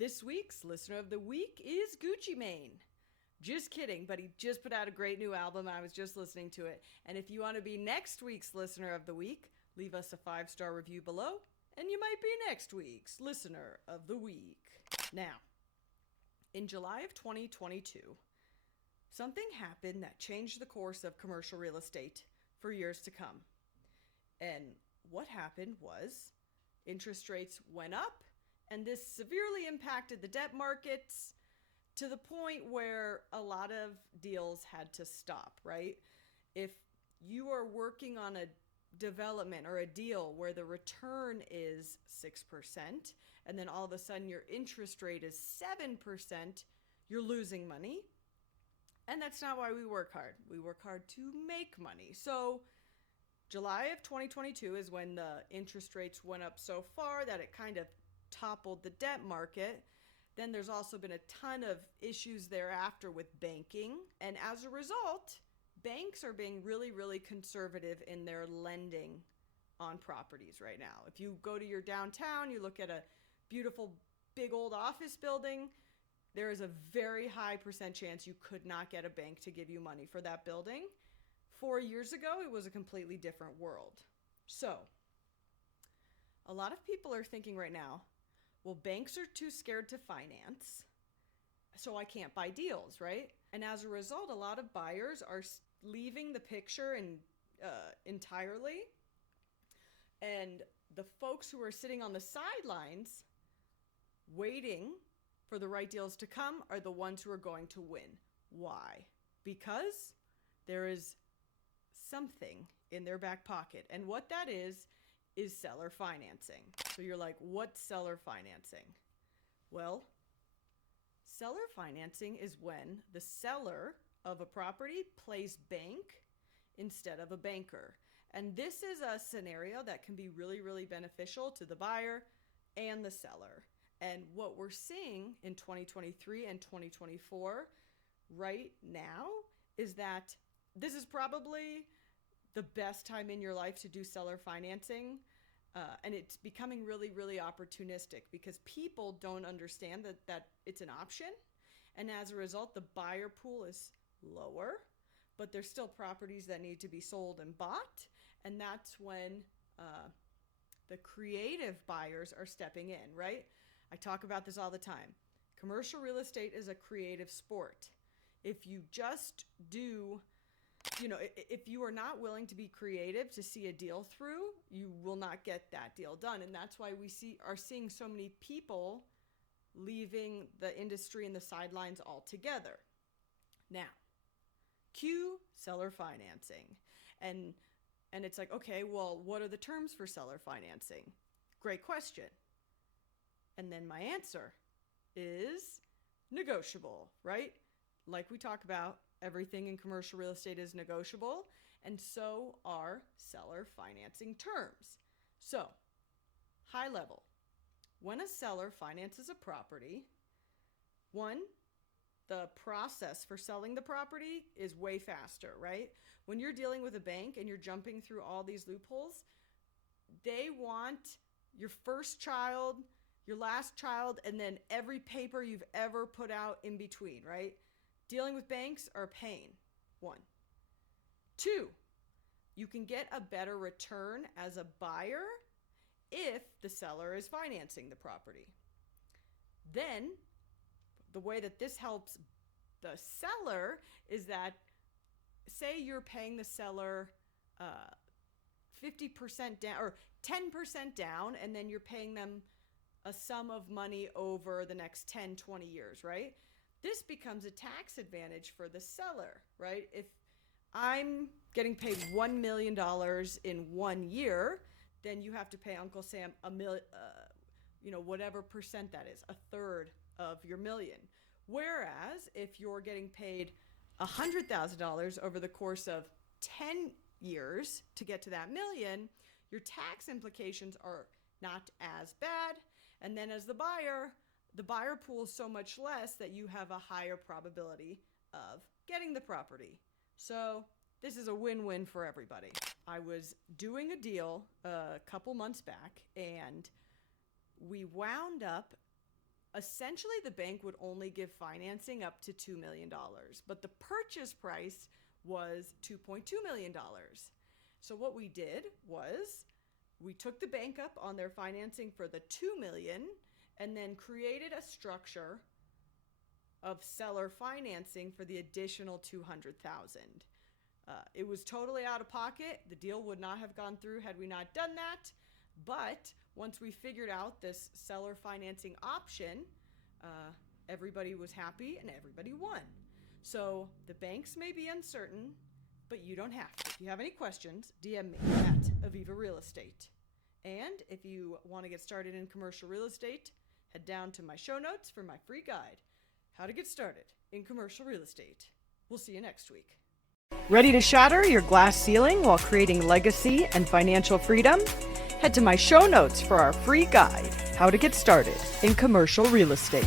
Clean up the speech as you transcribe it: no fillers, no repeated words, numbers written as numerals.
This week's Listener of the Week is Gucci Mane. Just kidding, but he just put out a great new album. I was just listening to it. And if you want to be next week's Listener of the Week, leave us a 5-star review below, and you might be next week's Listener of the Week. Now, in July of 2022, something happened that changed the course of commercial real estate for years to come. And what happened was interest rates went up, and this severely impacted the debt markets to the point where a lot of deals had to stop, right? If you are working on a development or a deal where the return is 6%, and then all of a sudden your interest rate is 7%, you're losing money. And that's not why we work hard. We work hard to make money. So July of 2022 is when the interest rates went up so far that it kind of toppled the debt market. Then there's also been a ton of issues thereafter with banking. And as a result, banks are being really, really conservative in their lending on properties right now. If you go to your downtown, you look at a beautiful big old office building, there is a very high % chance you could not get a bank to give you money for that building. 4 years ago, it was a completely different world. So a lot of people are thinking right now, well, banks are too scared to finance, so I can't buy deals, right? And as a result, a lot of buyers are leaving the picture entirely. And the folks who are sitting on the sidelines waiting for the right deals to come are the ones who are going to win. Why? Because there is something in their back pocket. And what that is seller financing. So you're like, what's seller financing? Well, seller financing is when the seller of a property plays bank instead of a banker. And this is a scenario that can be really, really beneficial to the buyer and the seller. And what we're seeing in 2023 and 2024 right now is that this is probably the best time in your life to do seller financing. And it's becoming really, really opportunistic because people don't understand that it's an option. And as a result, the buyer pool is lower, but there's still properties that need to be sold and bought. And that's when the creative buyers are stepping in, right? I talk about this all the time. Commercial real estate is a creative sport. If you just do, if you are not willing to be creative to see a deal through, you will not get that deal done. And that's why we are seeing so many people leaving the industry and the sidelines altogether. Now, cue seller financing. And it's like, okay, well, what are the terms for seller financing? Great question. And then my answer is negotiable, right? Like we talk about, everything in commercial real estate is negotiable, and so are seller financing terms. So, high level, when a seller finances a property, one, the process for selling the property is way faster, right? When you're dealing with a bank and you're jumping through all these loopholes, they want your first child, your last child, and then every paper you've ever put out in between, right? Dealing with banks are a pain, 1. 2, you can get a better return as a buyer if the seller is financing the property. Then, the way that this helps the seller is that, say you're paying the seller 50% down or 10% down, and then you're paying them a sum of money over the next 10, 20 years, right? This becomes a tax advantage for the seller, right? If I'm getting paid $1 million in 1 year, then you have to pay Uncle Sam whatever percent that is, 1/3 of your million. Whereas if you're getting paid $100,000 over the course of 10 years to get to that million, your tax implications are not as bad. And then as the buyer pool is so much less that you have a higher probability of getting the property. So this is a win-win for everybody. I was doing a deal a couple months back, and we wound up essentially the bank would only give financing up to $2 million, but the purchase price was $2.2 million. So what we did was we took the bank up on their financing for the $2 million and then created a structure of seller financing for the additional $200,000. It was totally out of pocket. The deal would not have gone through had we not done that. But once we figured out this seller financing option, everybody was happy and everybody won. So the banks may be uncertain, but you don't have to. If you have any questions, DM me at Aviva Real Estate. And if you want to get started in commercial real estate, head down to my show notes for my free guide, How to Get Started in Commercial Real Estate. We'll see you next week. Ready to shatter your glass ceiling while creating legacy and financial freedom? Head to my show notes for our free guide, How to Get Started in Commercial Real Estate.